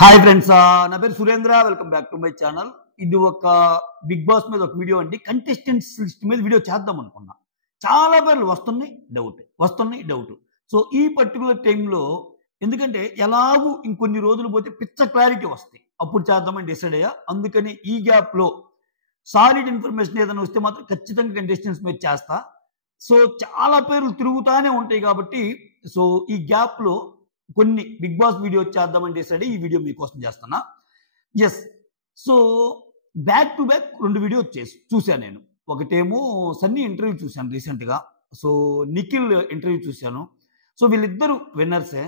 Hi friends, నా పేరు Surendra. Welcome back to my channel. ఇది ఒక బిగ్ బాస్ మీద ఒక వీడియో అండి. కంటెస్టెంట్స్ లిస్ట్ మీద వీడియో చేద్దాం అనుకున్నా. చాలా పేర్లు వస్తున్నాయి డౌట్. సో ఈ పర్టికులర్ టైంలో ఎందుకంటే ఎలాగూ ఇంకొన్ని రోజులు పోతే పిచ్చ క్లారిటీ వస్తాయి, అప్పుడు చేద్దామని డిసైడ్ అయ్యా. అందుకని ఈ గ్యాప్లో సాలిడ్ ఇన్ఫర్మేషన్ ఏదైనా వస్తే మాత్రం ఖచ్చితంగా కంటెస్టెంట్స్ మీద చేస్తా. సో చాలా పేర్లు తిరుగుతానే ఉంటాయి కాబట్టి సో ఈ గ్యాప్లో కొన్ని బిగ్ బాస్ వీడియో చేద్దామని డిసైడ్ ఈ వీడియో మీకోసం చేస్తున్నా. Yes, so back to back 2 video చూశాను నేను. ఒకటేమో సన్నీ ఇంటర్వ్యూ చూశాను రీసెంట్గా. సో నిఖిల్ ఇంటర్వ్యూ చూశాను. సో వీళ్ళిద్దరూ విన్నర్సే.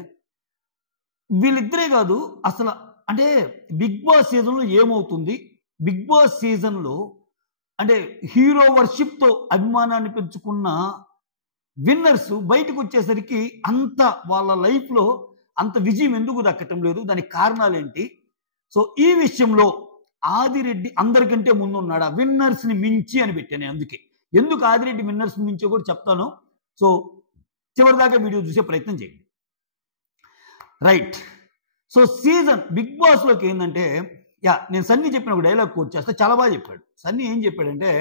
వీళ్ళిద్దరే కాదు, అసలు అంటే బిగ్ బాస్ సీజన్లో ఏమవుతుంది, బిగ్ బాస్ సీజన్లో అంటే హీరో వర్షిప్తో అభిమానాన్ని పెంచుకున్న విన్నర్స్ బయటకు వచ్చేసరికి అంత వాళ్ళ లైఫ్లో అంత విజయం ఎందుకు దక్కటం లేదు, దానికి కారణాలు ఏంటి? సో ఈ విషయంలో ఆదిరెడ్డి అందరికంటే ముందు ఉన్నాడా, విన్నర్స్ని మించి అని పెట్టాను. అందుకే ఎందుకు ఆదిరెడ్డి విన్నర్స్ మించో కూడా చెప్తాను. సో చివరిదాకా వీడియో చూసే ప్రయత్నం చేయండి. రైట్, సో సీజన్ బిగ్ బాస్లోకి ఏంటంటే నేను సన్నీ చెప్పిన ఒక డైలాగ్ కోట్ చేస్తే చాలా బాగా చెప్పాడు. సన్నీ ఏం చెప్పాడంటే,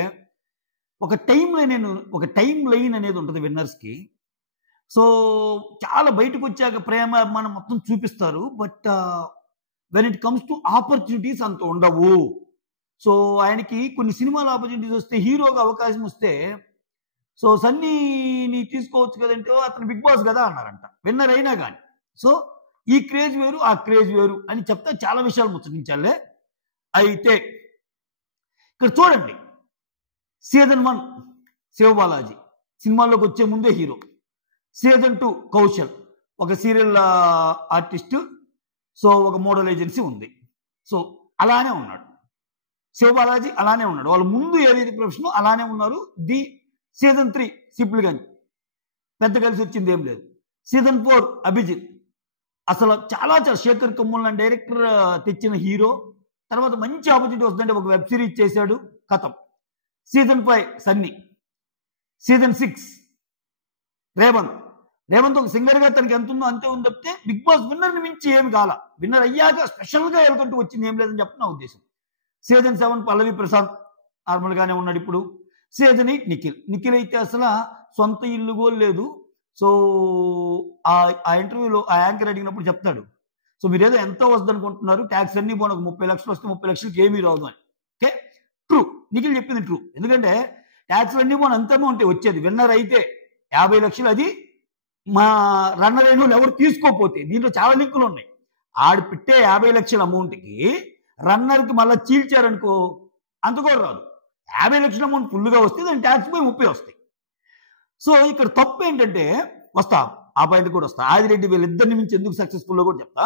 ఒక టైం లైన్ అనేది ఉంటుంది విన్నర్స్కి. సో చాలా బయటకు వచ్చాక ప్రేమ అభిమానం మొత్తం చూపిస్తారు, but when it comes to opportunities అంత ఉండవు. సో ఆయనకి కొన్ని సినిమాల ఆపర్చునిటీస్ వస్తే, హీరోగా అవకాశం వస్తే సో సన్నీని తీసుకోవచ్చు కదంటే అతను బిగ్ బాస్ కదా అన్నారంట, విన్నర్ అయినా కానీ. సో ఈ క్రేజ్ వేరు, ఆ క్రేజ్ వేరు అని చెప్తే చాలా విషయాలు ముచ్చటించాలే. అయితే ఇక్కడ చూడండి, సీజన్ 1 శివబాలాజీ సినిమాల్లోకి వచ్చే ముందే హీరో. సీజన్ 2 కౌశల్ ఒక సీరియల్ ఆర్టిస్ట్, సో ఒక మోడల్ ఏజెన్సీ ఉంది. సో అలానే ఉన్నాడు శివబాలాజీ, అలానే ఉన్నాడు. వాళ్ళు ముందు ఏదైతే ప్రొఫెషన్ అలానే ఉన్నారు. సీజన్ 3 సిప్లిగంజ్ పెద్ద కలిసి వచ్చింది ఏం లేదు. సీజన్ 4 అభిజిత్ అసలు చాలా శేఖర్ కమ్ముల్ లాంటి డైరెక్టర్ తెచ్చిన హీరో. తర్వాత మంచి ఆపర్చునిటీ వస్తుందంటే ఒక వెబ్ సిరీస్ చేశాడు, కథం. సీజన్ 5 సన్నీ. సీజన్ 6 రేవంత్ ఒక సింగర్గా తనకి ఎంత ఉందో అంతే ఉంది తప్పితే బిగ్ బాస్ విన్నర్ని మించి ఏమి కాల. విన్నర్ అయ్యాక స్పెషల్గా ఎలుకంటూ వచ్చింది ఏం లేదని చెప్పి నా ఉద్దేశం. సీజన్ 7 పల్లవి ప్రసాద్ నార్మల్గానే ఉన్నాడు ఇప్పుడు. సీజన్ 8 నిఖిల్ అయితే అసలు సొంత ఇల్లు కూడా లేదు. సో ఆ ఇంటర్వ్యూలో ఆ యాంకర్ అడిగినప్పుడు చెప్తాడు, సో మీరు ఏదో ఎంతో వస్తుంది అనుకుంటున్నారు, ట్యాక్స్ అన్ని పోనీ ఒక 30 లక్షలు వస్తే 30 లక్షలకి ఏమీ రాదు అని. ఓకే, ట్రూ, నిఖిల్ చెప్పింది ట్రూ. ఎందుకంటే ట్యాక్స్లు అన్ని పోనీ అంతమే ఉంటాయి వచ్చేది. విన్నర్ అయితే 50 లక్షలు, అది మా రన్నర్ అయిన వాళ్ళు ఎవరు తీసుకోపోతే. దీంట్లో చాలా లింకులు ఉన్నాయి. ఆడు పెట్టే 50 లక్షల అమౌంట్కి రన్నర్కి మళ్ళీ చీల్చారనుకో అంత కూడా రాదు. 50 లక్షల అమౌంట్ ఫుల్గా వస్తే దాని ట్యాక్స్ పోయి 30 వస్తాయి. సో ఇక్కడ తప్పు ఏంటంటే, ఆ పాయింట్ కూడా వస్తా. ఆదిరెడ్డి వీళ్ళిద్దరిని మించి ఎందుకు సక్సెస్ఫుల్లో కూడా చెప్తా.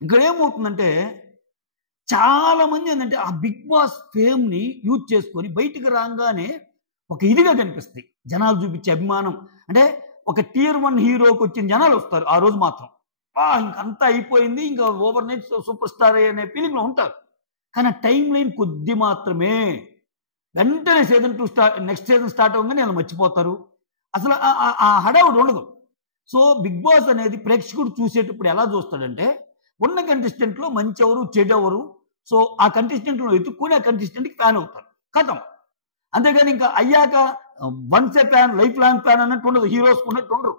ఇక్కడ ఏమవుతుందంటే, చాలా మంది ఏంటంటే ఆ బిగ్ బాస్ ఫేమ్ని యూజ్ చేసుకొని బయటికి రాగానే ఒక ఇదిగా కనిపిస్తుంది జనాలు చూపించే అభిమానం. అంటే ఒక tier 1 హీరోకి వచ్చిన జనాలు వస్తారు ఆ రోజు మాత్రం, ఇంకంతా అయిపోయింది, ఇంకా ఓవర్ నైట్ సూపర్ స్టార్ అనే ఫీలింగ్లో ఉంటారు. కానీ టైం లైన్ కొద్ది మాత్రమే. వెంటనే సీజన్ 2 నెక్స్ట్ సీజన్ స్టార్ట్ అవ్వగానే వాళ్ళు మర్చిపోతారు. అసలు ఆ హడావుడు ఉండదు. సో బిగ్ బాస్ అనేది ప్రేక్షకుడు చూసేటప్పుడు ఎలా చూస్తాడంటే, ఉన్న కంటెస్టెంట్లో మంచి ఎవరు చెడెవరు, సో ఆ కంటెస్టెంట్ను ఎత్తుక్కుని ఆ కంటెస్టెంట్కి ఫ్యాన్ అవుతారు, కథం. అంతేగాని ఇంకా అయ్యాక వన్స్ ఏ ఫ్యాన్ లైఫ్ లాంగ్ ఫ్యాన్ అన్నట్టు ఉండదు. హీరోస్ ఉన్నట్టు ఉండరు.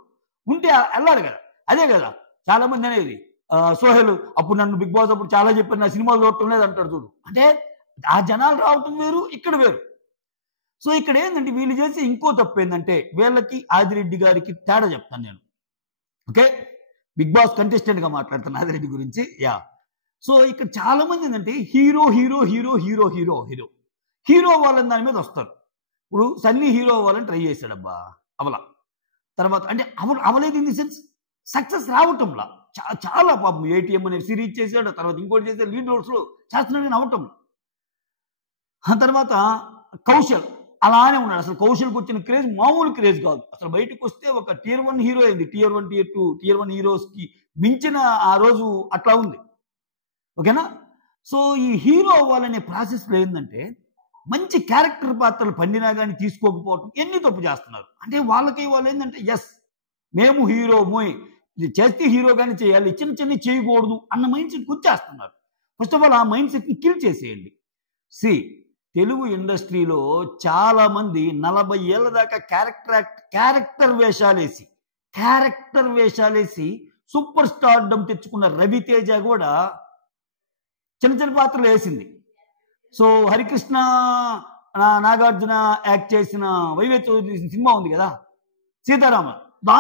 ఉంటే వెళ్ళాలి కదా. అదే కదా చాలా మంది అనేది, సోహెల్ అప్పుడు నన్ను బిగ్ బాస్ అప్పుడు చాలా చెప్పారు, నా సినిమాలు చూడటం లేదు అంటాడు చూడు. అంటే ఆ జనాలు రావటం వేరు, ఇక్కడ వేరు. సో ఇక్కడ ఏంటంటే వీళ్ళు చేసి ఇంకో తప్పు ఏంటంటే, వీళ్ళకి ఆదిరెడ్డి గారికి తేడా చెప్తాను నేను. ఓకే, బిగ్ బాస్ కంటెస్టెంట్గా మాట్లాడుతాను ఆదిరెడ్డి గురించి. సో ఇక్కడ చాలా మంది ఏంటంటే హీరో అవ్వాలని దాని మీద వస్తారు. ఇప్పుడు సన్నీ హీరో అవ్వాలని ట్రై చేశాడబ్బా, అవలా. తర్వాత అంటే అవలేదు ఇన్ ది సెన్స్ సక్సెస్ రావటంలా. చాలా పాపం ATM అనే సిరీస్ చేశాడు, తర్వాత ఇంకోటి చేశాడు, లీడ్ రోల్స్లో చేస్తున్నాడు కానీ అవటం. ఆ తర్వాత కౌశల్ అలానే ఉన్నాడు. అసలు కౌశల్కి వచ్చిన క్రేజ్ మామూలు క్రేజ్ కాదు. అసలు బయటకు వస్తే ఒక tier 1 హీరో అయింది. tier 1 tier 2 హీరోస్కి మించిన ఆ రోజు అట్లా ఉంది. ఓకేనా. సో ఈ హీరో అవ్వాలనే ప్రాసెస్లో ఏంటంటే, మంచి క్యారెక్టర్ పాత్రలు పండినా కానీ తీసుకోకపోవటం, ఎన్ని తప్పు చేస్తున్నారు. అంటే వాళ్ళు ఏంటంటే ఎస్ మేము హీరో ఇది చేస్తే హీరోగానే చేయాలి, చిన్న చిన్న చేయకూడదు అన్న మైండ్ సెట్కి వచ్చేస్తున్నారు. ఫస్ట్ ఆఫ్ ఆల్ ఆ మైండ్ సెట్ని కిల్ చేసేయండి. సి తెలుగు ఇండస్ట్రీలో చాలా మంది 40 ఏళ్ల దాకా క్యారెక్టర్ వేషాలేసి సూపర్ స్టార్డమ్ తెచ్చుకున్న రవితేజ కూడా చిన్న చిన్న పాత్రలు వేసింది. సో హరికృష్ణ నాగార్జున యాక్ట్ చేసిన వైవే చౌదరి సినిమా ఉంది కదా సీతారామ,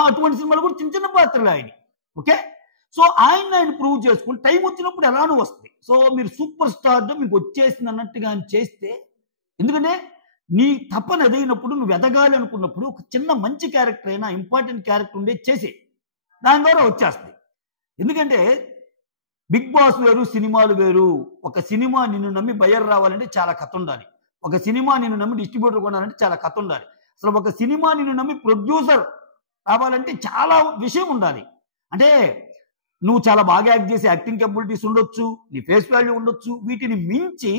అటువంటి సినిమాలు కూడా చిన్న చిన్న పాత్రలు ఆయన. ఓకే, సో ఆయన ప్రూవ్ చేసుకుని టైం వచ్చినప్పుడు ఎలానూ వస్తుంది. సో మీరు సూపర్ స్టార్డమ్ మీకు వచ్చేసింది అన్నట్టుగా చేస్తే, ఎందుకంటే నీ తపన ఎదగినప్పుడు నువ్వు ఎదగాలి అనుకున్నప్పుడు ఒక చిన్న మంచి క్యారెక్టర్ అయినా ఇంపార్టెంట్ క్యారెక్టర్ ఉండే చేసే, దాని ద్వారా వచ్చేస్తుంది. ఎందుకంటే బిగ్ బాస్ వేరు, సినిమాలు వేరు. ఒక సినిమా నిన్ను నమ్మి బయర్ రావాలంటే చాలా కథ ఉండాలి. ఒక సినిమా నిన్ను నమ్మి డిస్ట్రిబ్యూటర్ కొనాలంటే చాలా కథ ఉండాలి. అసలు ఒక సినిమా నిన్ను నమ్మి ప్రొడ్యూసర్ రావాలంటే చాలా విషయం ఉండాలి. అంటే నువ్వు చాలా బాగా యాక్ట్ చేసి యాక్టింగ్ కెపబిలిటీస్ ఉండొచ్చు, నీ ఫేస్ వాల్యూ ఉండొచ్చు, వీటిని మించి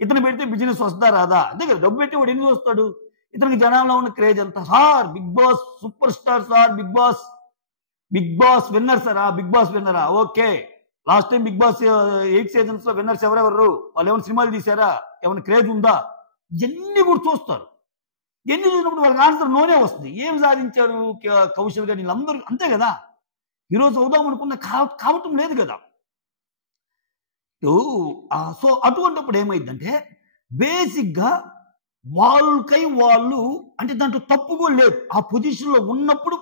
ఇతను పెడితే బిజినెస్ వస్తుందా రాదా? అంతే కదా, డబ్బు పెట్టి వాడు ఎందుకు వస్తాడు? ఇతనికి జనాల్లో ఉన్న క్రేజ్ అంతా, sir big boss super star sir, big boss winner సారా, బిగ్ బాస్ విన్నరా, okay last time big boss 8 seasons లో విన్నర్స్ ఎవరెవరు, వాళ్ళు ఏమైనా సినిమాలు తీశారా, ఏమైనా క్రేజ్ ఉందా, ఇవన్నీ కూడా చూస్తారు. ఎన్ని చూసినప్పుడు వాళ్ళకి ఆన్సర్ నోనే వస్తుంది. ఏం సాధించారు కౌశల్ గారు, వీళ్ళందరూ అంతే కదా, ఈరోజు అవుదాం అనుకున్న కావటం లేదు కదా. సో అటువంటిప్పుడు ఏమైందంటే బేసిక్గా వాళ్ళకై వాళ్ళు, అంటే దాంట్లో తప్పు కూడా లేదు, ఆ పొజిషన్లో ఉన్నప్పుడు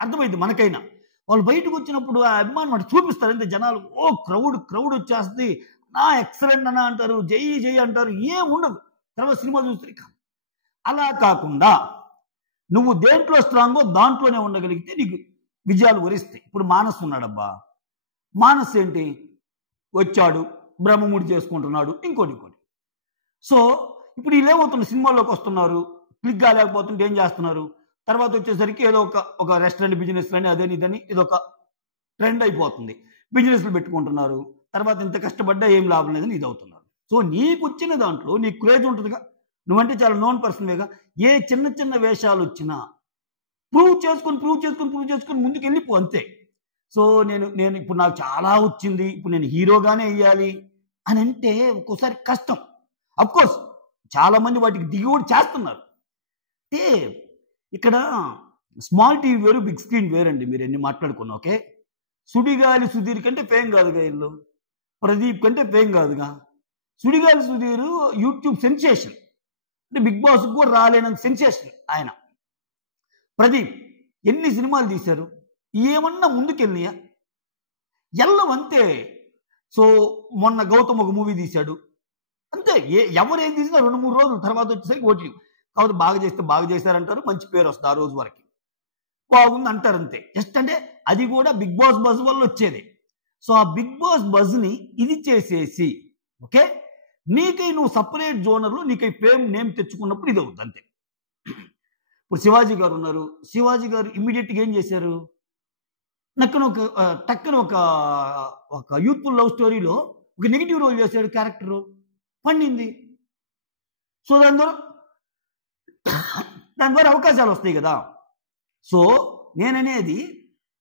అర్థమైంది మనకైనా. వాళ్ళు బయటకు వచ్చినప్పుడు ఆ అభిమానం అటు చూపిస్తారు. అంతే జనాలు, ఓ క్రౌడ్ వచ్చేస్తుంది, నా ఎక్సలెంట్ అన్న అంటారు, జై జై అంటారు, ఏం ఉండదు. తర్వాత సినిమా చూస్తే అలా కాకుండా నువ్వు దేంట్లో స్ట్రాంగో దాంట్లోనే ఉండగలిగితే నీకు విజయాలు వరిస్తాయి. ఇప్పుడు మానస్ ఉన్నాడబ్బా, మానస్ ఏంటి, వచ్చాడు బ్రహ్మముడి చేసుకుంటున్నాడు, ఇంకోటి. సో ఇప్పుడు వీళ్ళేమవుతుంది, సినిమాల్లోకి వస్తున్నారు, క్లిక్ కాలేకపోతుంటే ఏం చేస్తున్నారు, తర్వాత వచ్చేసరికి ఏదో ఒక రెస్టారెంట్ బిజినెస్ అని అదని ఇదని ఇది ఒక ట్రెండ్ అయిపోతుంది, బిజినెస్లు పెట్టుకుంటున్నారు. తర్వాత ఇంత కష్టపడ్డా ఏం లాభం లేదని ఇది అవుతున్నారు. సో నీకు వచ్చిన దాంట్లో నీకు క్రేజ్ ఉంటుందిగా, నువ్వంటే చాలా నోన్ పర్సన్వేగా. ఏ చిన్న చిన్న వేషాలు వచ్చినా ప్రూవ్ చేసుకొని ముందుకు వెళ్ళిపో, అంతే. సో నేను ఇప్పుడు నాకు చాలా వచ్చింది, ఇప్పుడు నేను హీరోగానే వేయాలి అని అంటే ఒక్కోసారి కష్టం. అఫ్కోర్స్ చాలా మంది వాటికి దిగి కూడా చేస్తున్నారు. అంటే ఇక్కడ స్మాల్ టీవీ వేరు, బిగ్ స్క్రీన్ వేరండి. మీరు ఎన్ని మాట్లాడుకున్నా ఓకే. సుడిగాలి సుధీర్ కంటే ఫేమ్ కాదుగా వీళ్ళు, ప్రదీప్ కంటే ఫేమ్ కాదుగా. సుడిగాలి సుధీర్ యూట్యూబ్ సెన్సేషన్, అంటే బిగ్ బాస్ కూడా రాలేనంత సెన్సేషన్ ఆయన. ప్రదీప్ ఎన్ని సినిమాలు తీశారు, ఏమన్నా ముందుకెళ్ళినాయా? ఎల్లవంతే. సో మొన్న గౌతమ్ ఒక మూవీ తీశాడు, అంతే. ఎవరు ఏం తీసినా 2-3 రోజుల తర్వాత వచ్చేసరికి ఓట్లు. కాబట్టి బాగా చేశారంటారు, మంచి పేరు వస్తుంది, ఆ రోజు వరకు బాగుంది అంటారు, అంతే. జస్ట్ అంటే అది కూడా బిగ్ బాస్ బజ్ వల్ల వచ్చేది. సో ఆ బిగ్ బాస్ బజ్ని ఇది చేసేసి ఓకే, నీకై నువ్వు సపరేట్ జోనర్లో నీకై ఫేమ్ నేమ్ తెచ్చుకున్నప్పుడు ఇది అవుతుంది, అంతే. ఇప్పుడు శివాజీ గారు ఉన్నారు, శివాజీ గారు ఇమ్మీడియట్గా ఏం చేశారు, టక్కన ఒక యూత్ఫుల్ లవ్ స్టోరీలో ఒక నెగిటివ్ రోల్ చేశాడు, క్యారెక్టర్ పండింది. సో దాని ద్వారా అవకాశాలు వస్తాయి కదా. సో నేననేది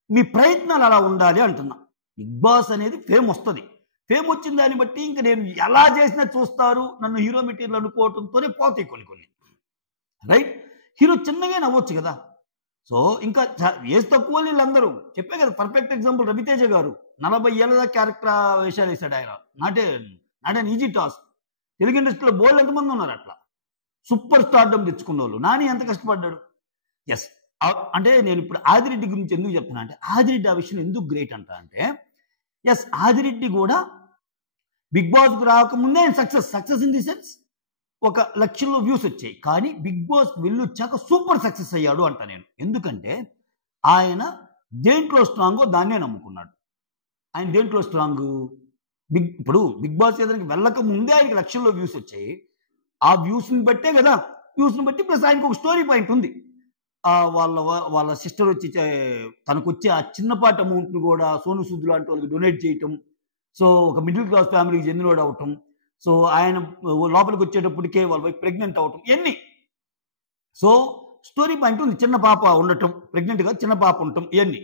మీ ప్రయత్నాలు అలా ఉండాలి అంటున్నా. బిగ్ బాస్ అనేది ఫేమ్ వస్తుంది, ఫేమ్ వచ్చిన దాన్ని బట్టి ఇంకా నేను ఎలా చేసినా చూస్తారు, నన్ను హీరో మెటీరియల్ అనుకోవడంతోనే పోతాయి కొన్ని. రైట్, హీరో చిన్నగా నవ్వచ్చు కదా. సో ఇంకా ఏజ్ తక్కువ వీళ్ళందరూ చెప్పే కదా. పర్ఫెక్ట్ ఎగ్జాంపుల్ రవితేజ గారు 40 ఏళ్ళ క్యారెక్టర్ వేషాలు వేశాడు ఆయన. Not an easy task. Telugu ఇండస్ట్రీలో బోల్డ్ ఎంతమంది ఉన్నారు అట్లా సూపర్ స్టార్డమ్ తెచ్చుకున్న వాళ్ళు. నాని ఎంత కష్టపడ్డాడు. ఎస్, అంటే నేను ఇప్పుడు ఆదిరెడ్డి గురించి ఎందుకు చెప్తున్నా అంటే, ఆదిరెడ్డి ఆ విషయం ఎందుకు గ్రేట్ అంటే ఎస్, ఆదిరెడ్డి కూడా బిగ్ బాస్కి రాకముందే ఆయన సక్సెస్ ఇన్ ది సెన్స్ 1 లక్షల్లో వ్యూస్ వచ్చాయి. కానీ బిగ్ బాస్కి వెళ్ళొచ్చాక సూపర్ సక్సెస్ అయ్యాడు అంట నేను. ఎందుకంటే ఆయన దేంట్లో స్ట్రాంగో దాన్నే నమ్ముకున్నాడు. ఆయన దేంట్లో స్ట్రాంగ్, ఇప్పుడు బిగ్ బాస్ ఏదైనా వెళ్ళక ముందే ఆయనకి లక్షల్లో వ్యూస్ వచ్చాయి. ఆ వ్యూస్ని బట్టే కదా, వ్యూస్ని బట్టి ప్లస్ ఆయనకు ఒక స్టోరీ పాయింట్ ఉంది. వాళ్ళ సిస్టర్ వచ్చి తనకు వచ్చే ఆ చిన్నపాటి అమౌంట్ని కూడా సోను సూద్ లాంటి వాళ్ళకి డొనేట్ చేయటం. సో ఒక మిడిల్ క్లాస్ ఫ్యామిలీకి చెందినవాడు అవటం. సో ఆయన లోపలికి వచ్చేటప్పటికే వాళ్ళ వైఫ్ ప్రెగ్నెంట్ అవటం, ఇవన్నీ. సో స్టోరీ పాయింట్ ఉంది. చిన్న పాప ఉండటం, ప్రెగ్నెంట్గా చిన్న పాప ఉండటం, ఇవన్నీ.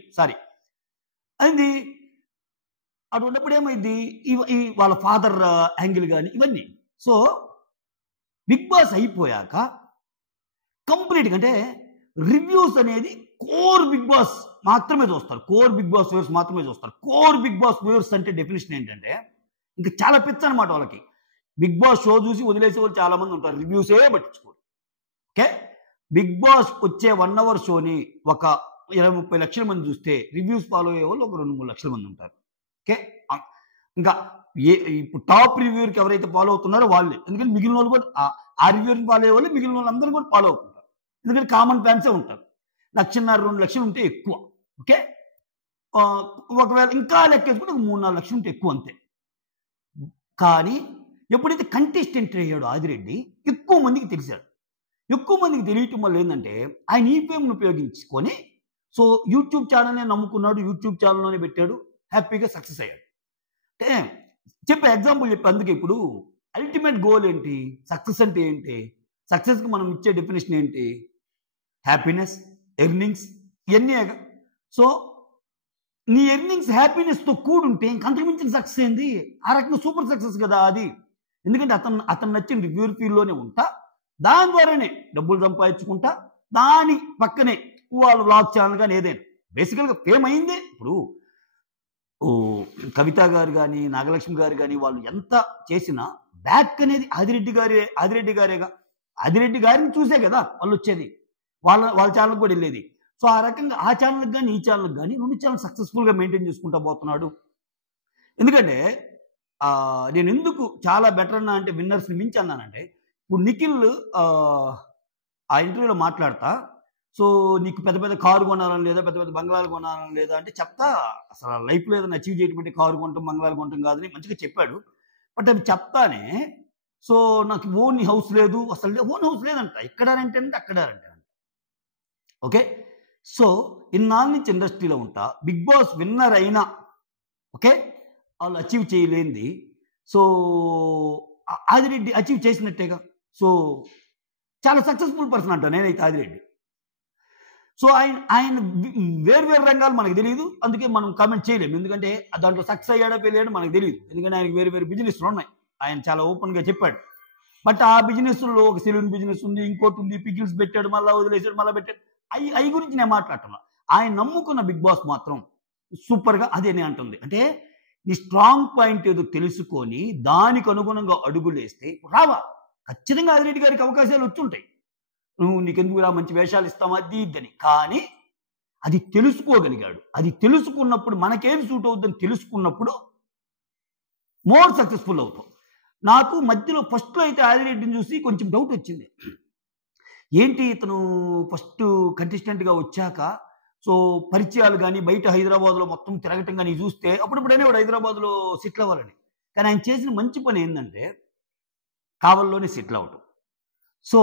అది అటువంటిప్పుడు ఏమైంది ఈ వాళ్ళ ఫాదర్ యాంగిల్ కానీ ఇవన్నీ. సో బిగ్ బాస్ అయిపోయాక కంప్లీట్గా అంటే రివ్యూస్ అనేది కోర్ బిగ్ బాస్ మాత్రమే చూస్తారు. కోర్ బిగ్ బాస్ వ్యూవర్స్ మాత్రమే చూస్తారు. కోర్ బిగ్ బాస్ వ్యూవర్స్ అంటే డెఫినేషన్ ఏంటంటే ఇంకా చాలా పిచ్చ అనమాట వాళ్ళకి. బిగ్ బాస్ షో చూసి వదిలేసే వాళ్ళు చాలా మంది ఉంటారు, రివ్యూసే పట్టించుకోరు. ఓకే, బిగ్ బాస్ వచ్చే 1 hour షోని ఒక 20-30 లక్షల మంది చూస్తే రివ్యూస్ ఫాలో అయ్యే వాళ్ళు ఒక 2-3 లక్షల మంది ఉంటారు. ఓకే, ఇంకా ఇప్పుడు టాప్ రివ్యూర్కి ఎవరైతే ఫాలో అవుతున్నారో వాళ్ళే. ఎందుకంటే మిగిలిన వాళ్ళు కూడా ఆ రివ్యూర్ని ఫాలో అయ్యే వాళ్ళు మిగిలిన వాళ్ళందరూ కూడా ఫాలో అవుతుంటారు. ఎందుకంటే కామన్ ఫ్యాన్సే ఉంటారు. 1,50,000-2 లక్షలు ఉంటే ఎక్కువ. ఓకే, ఒకవేళ ఇంకా లెక్కేసుకుంటే 3-4 లక్షలు ఉంటే ఎక్కువ అంతే. కానీ ఎప్పుడైతే కంటెస్టెంట్ అయ్యాడో ఆదిరెడ్డి ఎక్కువ మందికి తెలిసాడు. ఎక్కువ మందికి తెలియటం వల్ల ఏంటంటే ఆయన ఈ ఫేమ్ను ఉపయోగించుకొని సో యూట్యూబ్ ఛానల్నే నమ్ముకున్నాడు, యూట్యూబ్ ఛానల్లోనే పెట్టాడు, హ్యాపీగా సక్సెస్ అయ్యాడు. అంటే ఎగ్జాంపుల్ చెప్పి అందుకే ఇప్పుడు అల్టిమేట్ గోల్ ఏంటి, సక్సెస్ అంటే ఏంటి, సక్సెస్కి మనం ఇచ్చే డెఫినేషన్ ఏంటి, హ్యాపీనెస్, ఎర్నింగ్స్ ఇవన్నీ. సో నీ ఎర్నింగ్స్ హ్యాపీనెస్తో కూడుంటే ఇంకంతకు మించిన సక్సెస్ ఏంది, ఆ రకంగా సూపర్ సక్సెస్ కదా అది. ఎందుకంటే అతను నచ్చిన రివ్యూర్ ఫీల్డ్లోనే ఉంటా, దాని ద్వారానే డబ్బులు సంపాదించుకుంటా, దాని పక్కనే వాళ్ళు వ్లాగ్ ఛానల్ కానీ ఏదైనా బేసికల్గా ఫేమ్ అయిందే. ఇప్పుడు కవిత గారు కానీ నాగలక్ష్మి గారు కానీ వాళ్ళు ఎంత చేసినా బ్యాక్ అనేది ఆదిరెడ్డి గారేగా. ఆదిరెడ్డి గారిని చూసే కదా వాళ్ళు వచ్చేది, వాళ్ళ ఛానల్కి కూడా వెళ్ళేది. సో ఆ రకంగా ఆ ఛానల్కి కానీ ఈ ఛానల్కి కానీ 2 ఛానల్ సక్సెస్ఫుల్గా మెయింటైన్ చేసుకుంటూ పోతున్నాడు. ఎందుకంటే నేను ఎందుకు చాలా బెటర్ అన్నా అంటే విన్నర్స్ని మించి అన్నానంటే ఇప్పుడు నిఖిల్ ఆ ఇంటర్వ్యూలో మాట్లాడతా సో నీకు పెద్ద పెద్ద కారు కొనాలని లేదా, పెద్ద పెద్ద బంగ్లాలు కొనాలని లేదా అంటే చెప్తా, అసలు లైఫ్లో ఏదైనా అచీవ్ చేయడం అంటే కారు కొనటం బంగ్లాలు కొనటం కాదని మంచిగా చెప్పాడు. బట్ అవి చెప్తానే సో నాకు ఓన్ హౌస్ లేదు, అసలు ఓన్ హౌస్ లేదంట, ఎక్కడ రెంట్ అంటే అక్కడ రెంట్ అంట. ఓకే, సో ఇన్నాళ్ళ నుంచి ఇండస్ట్రీలో ఉంటా, బిగ్ బాస్ విన్నర్ అయినా ఓకే వాళ్ళు అచీవ్ చేయలేంది సో ఆదిరెడ్డి అచీవ్ చేసినట్టేగా. సో చాలా సక్సెస్ఫుల్ పర్సన్ అంట నేనైతే ఆదిరెడ్డి. సో ఆయన వేరు రంగాలు మనకు తెలియదు, అందుకే మనం కామెంట్ చేయలేము. ఎందుకంటే దాంట్లో సక్సెస్ అయ్యాడో పెళ్ళాడో మనకు తెలియదు. ఎందుకంటే ఆయనకి వేరు బిజినెస్లు ఉన్నాయి, ఆయన చాలా ఓపెన్గా చెప్పాడు. బట్ ఆ బిజినెస్లో ఒక సెలూన్ బిజినెస్ ఉంది, ఇంకోటి ఉంది, పికిల్స్ పెట్టాడు, మళ్ళీ వదిలేసాడు, మళ్ళీ పెట్టాడు. అవి గురించి నేను మాట్లాడుతున్నా. ఆయన నమ్ముకున్న బిగ్ బాస్ మాత్రం సూపర్గా అదే నేను అంటుంది. అంటే నీ స్ట్రాంగ్ పాయింట్ ఏదో తెలుసుకొని దానికి అనుగుణంగా అడుగులేస్తే రావా, ఖచ్చితంగా ఆదిరెడ్డి గారికి అవకాశాలు వచ్చుంటాయి. నువ్వు నీకెందుకు రా మంచి వేషాలు ఇస్తావు అది ఇద్దని, కానీ అది తెలుసుకోగలిగాడు. అది తెలుసుకున్నప్పుడు మనకేం సూట్ అవుతుందని తెలుసుకున్నప్పుడు మోర్ సక్సెస్ఫుల్ అవుతాం. నాకు మధ్యలో ఫస్ట్లో అయితే ఆదిరెడ్డిని చూసి కొంచెం డౌట్ వచ్చింది, ఏంటి ఇతను ఫస్ట్ కంటెస్టెంట్గా వచ్చాక సో పరిచయాలు కానీ బయట హైదరాబాద్లో మొత్తం తిరగటం కానీ చూస్తే అప్పుడప్పుడు అనేవాడు హైదరాబాద్లో సెటిల్ అవ్వాలని. కానీ ఆయన చేసిన మంచి పని ఏంటంటే కావల్లోనే సెటిల్ అవటం. సో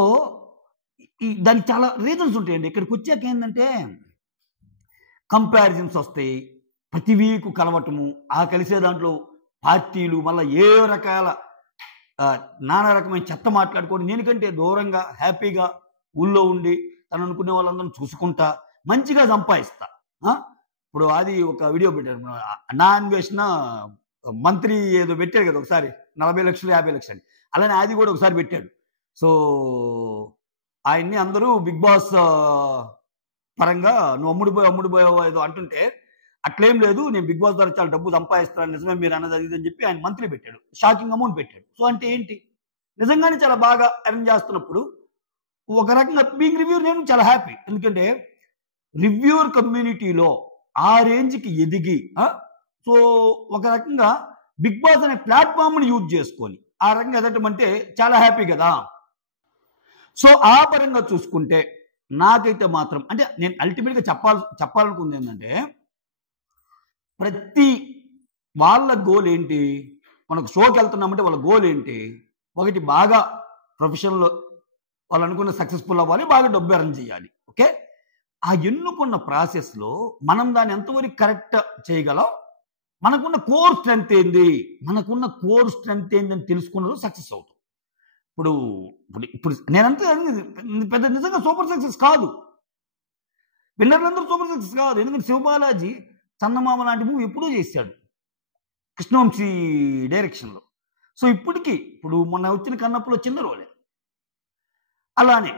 దానికి చాలా రీజన్స్ ఉంటాయండి. ఇక్కడికి వచ్చాక ఏంటంటే కంపారిజన్స్ వస్తాయి, ప్రతి వీక్ కలవటము, ఆ కలిసే దాంట్లో పార్టీలు, మళ్ళీ ఏ రకాల నానా రకమైన చెత్త మాట్లాడుకోవడం. నేనికంటే దూరంగా హ్యాపీగా ఊళ్ళో ఉండి తను అనుకునే వాళ్ళందరూ చూసుకుంటా మంచిగా సంపాదిస్తా. ఇప్పుడు అది ఒక వీడియో పెట్టారు, నా అన్వేషణ మంత్రి ఏదో పెట్టాడు కదా ఒకసారి 40 లక్షలు 50 లక్షలు, అలానే అది కూడా ఒకసారి పెట్టాడు. సో ఆయన్ని అందరూ బిగ్ బాస్ పరంగా నువ్వు అమ్ముడుపోయావు ఏదో అంటుంటే అట్లేం లేదు, నేను బిగ్ బాస్ ద్వారా చాలా డబ్బు సంపాదిస్తాను, నిజమే మీరు అన్నది అది అని చెప్పి ఆయన మంత్లీ పెట్టాడు, షాకింగ్ అమౌంట్ పెట్టాడు. సో అంటే ఏంటి, నిజంగానే చాలా బాగా ఎర్న్ చేస్తున్నప్పుడు ఒక రకంగా బీయింగ్ రివ్యూర్ నేను చాలా హ్యాపీ. ఎందుకంటే రివ్యూర్ కమ్యూనిటీలో ఆ రేంజ్కి ఎదిగి సో ఒక రకంగా బిగ్ బాస్ అనే ప్లాట్ఫామ్ని యూజ్ చేసుకొని ఆ రకంగా ఎదగటం అంటే చాలా హ్యాపీ కదా. సో ఆ పరంగా చూసుకుంటే నాకైతే మాత్రం అంటే నేను అల్టిమేట్గా చెప్పాలనుకుంది ఏంటంటే ప్రతి వాళ్ళ గోల్ ఏంటి, మనకు షోకి వెళ్తున్నామంటే వాళ్ళ గోల్ ఏంటి, ఒకటి బాగా ప్రొఫెషన్లో వాళ్ళు అనుకున్న సక్సెస్ఫుల్ అవ్వాలి, బాగా డబ్బు ఎర్న్ చేయాలి. ఓకే, ఆ ఎన్నుకున్న ప్రాసెస్లో మనం దాన్ని ఎంతవరకు కరెక్ట్ చేయగలం, మనకున్న కోర్ స్ట్రెంగ్త్ ఏంది, అని తెలుసుకున్నది సక్సెస్ అవుతాం. ఇప్పుడు నేనంతా పెద్ద నిజంగా సూపర్ సక్సెస్ కాదు, విన్నర్లందరూ సూపర్ సక్సెస్ కాదు. ఎందుకంటే శివబాలాజీ చందమామ లాంటి మూవీ ఎప్పుడూ చేశాడు కృష్ణవంశీ డైరెక్షన్లో. సో ఇప్పుడు మొన్న వచ్చిన కన్నప్పలో చిన్న రోలే. అలానే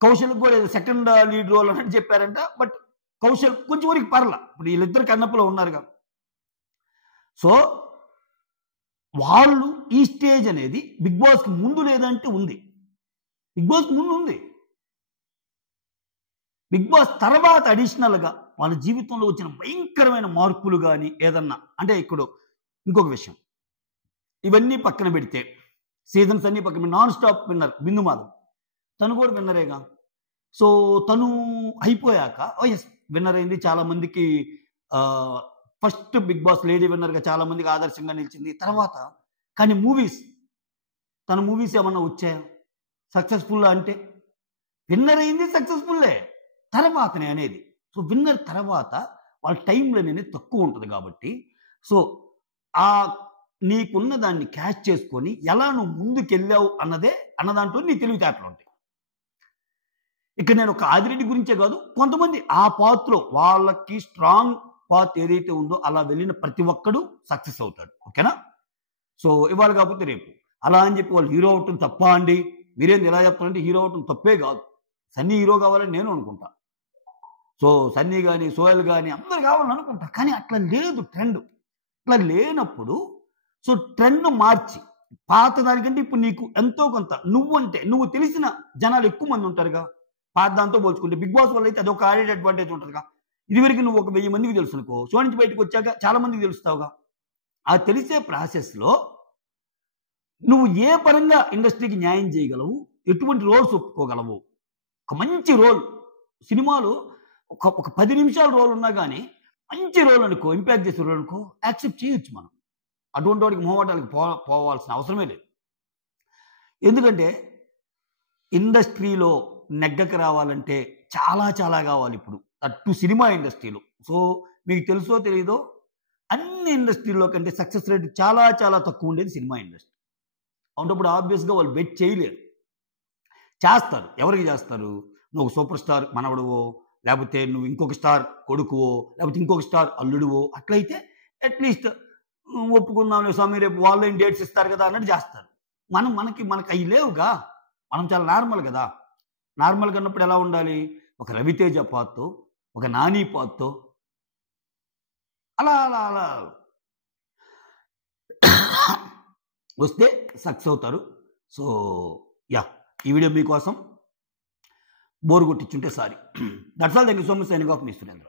కౌశల్కి కూడా ఏదో సెకండ్ లీడ్ రోల్ అని చెప్పారంట. బట్ కౌశల్ కొంచెం వరకు పర్లా. ఇప్పుడు వీళ్ళిద్దరు కన్నప్పలో ఉన్నారుగా. సో వాళ్ళు ఈ స్టేజ్ అనేది బిగ్ బాస్కి ముందు లేదంటే ఉంది. బిగ్ బాస్కి ముందు ఉంది. బిగ్ బాస్ తర్వాత అడిషనల్గా వాళ్ళ జీవితంలో వచ్చిన భయంకరమైన మార్పులు కానీ ఏదన్నా అంటే ఇప్పుడు ఇంకొక విషయం, ఇవన్నీ పక్కన పెడితే సీజన్స్ అన్నీ పక్కన నాన్ స్టాప్ విన్నర్ బిందు మాధవ్, తను కూడా విన్నరేగా. సో తను అయిపోయాక ఎస్ విన్నర్ అయింది. చాలామందికి ఫస్ట్ బిగ్ బాస్ లేడీ విన్నర్గా చాలామందికి ఆదర్శంగా నిలిచింది. తర్వాత కానీ తన మూవీస్ ఏమన్నా వచ్చాయా సక్సెస్ఫుల్ అంటే? విన్నర్ అయింది సక్సెస్ఫుల్లే తర్వాతనే అనేది. సో విన్నర్ తర్వాత వాళ్ళ టైంలో అనేది తక్కువ ఉంటుంది కాబట్టి సో ఆ నీకున్న దాన్ని క్యాచ్ చేసుకొని ఎలా నువ్వు ముందుకెళ్ళావు అన్న దాంట్లో నీ తెలివితేటలు ఉంటాయి. ఇక్కడ నేను ఒక ఆదిరెడ్డి గురించే కాదు, కొంతమంది ఆ పాత్రలో వాళ్ళకి స్ట్రాంగ్ పాత్ ఏదైతే ఉందో అలా వెళ్ళిన ప్రతి ఒక్కడు సక్సెస్ అవుతాడు. ఓకేనా? సో ఇవాళ కాకపోతే రేపు అలా అని చెప్పి వాళ్ళు హీరో అవటం తప్ప అండి. మీరేంది ఎలా చెప్తారంటే హీరో అవటం తప్పే కాదు. సన్నీ హీరో కావాలని నేను అనుకుంటా. సో సన్నీ కానీ సోయల్ కానీ అందరు కావాలని అనుకుంటా. కానీ అట్లా లేదు ట్రెండ్. అట్లా లేనప్పుడు సో ట్రెండ్ మార్చి పాత దానికంటే ఇప్పుడు నీకు ఎంతో కొంత నువ్వు తెలిసిన జనాలు ఎక్కువ మంది ఉంటారుగా. పాత దాంతో పోల్చుకుంటే బిగ్ బాస్ వల్ల అయితే అదొక ఆడెడ్ అడ్వాంటేజ్ ఉంటుందిగా. ఇదివరకు నువ్వు ఒక 1000 మందికి తెలుసు అనుకో, షో నుంచి బయటకు వచ్చాక చాలా మందికి తెలుస్తావుగా. ఆ తెలిసే ప్రాసెస్లో నువ్వు ఏ పరంగా ఇండస్ట్రీకి న్యాయం చేయగలవు, ఎటువంటి రోల్స్ ఒప్పుకోగలవు. ఒక మంచి రోల్ సినిమాలో ఒక 10 నిమిషాల రోల్ ఉన్నా కానీ మంచి రోల్ అనుకో, ఇంపాక్ట్ చేసే రోల్ అనుకో, యాక్సెప్ట్ చేయొచ్చు మనం. అటువంటి వాడికి మొహమాటాలకు పోవాల్సిన అవసరమే లేదు. ఎందుకంటే ఇండస్ట్రీలో నెగ్గక రావాలంటే చాలా చాలా కావాలి. ఇప్పుడు అటు సినిమా ఇండస్ట్రీలో సో మీకు తెలుసో తెలీదో అన్ని ఇండస్ట్రీలో కంటే సక్సెస్ రేట్ చాలా చాలా తక్కువ ఉండేది సినిమా ఇండస్ట్రీ. అవునప్పుడు ఆబ్వియస్గా వాళ్ళు బెట్ చేయలేరు. చేస్తారు. ఎవరికి చేస్తారు? నువ్వు సూపర్ స్టార్ మనవడువో, లేకపోతే నువ్వు ఇంకొక స్టార్ కొడుకువో, లేకపోతే ఇంకొక స్టార్ అల్లుడువో, అట్లయితే అట్లీస్ట్ ఒప్పుకుందాం స్వామి రేపు వాళ్ళు ఏం డేట్స్ ఇస్తారు కదా అన్నట్టు చేస్తారు. మనకి అవి లేవుగా. మనం చాలా నార్మల్ కదా. నార్మల్గా ఉన్నప్పుడు ఎలా ఉండాలి? ఒక రవితేజ పాత్తో, ఒక నాని పాత్తో అలా అలా అలా వస్తే సక్సెస్ అవుతారు. సో ఈ వీడియో మీకోసం బోర్ కొట్టించుంటే sorry. That's all. Thank you so much. Signing off మీ సురేంద్ర.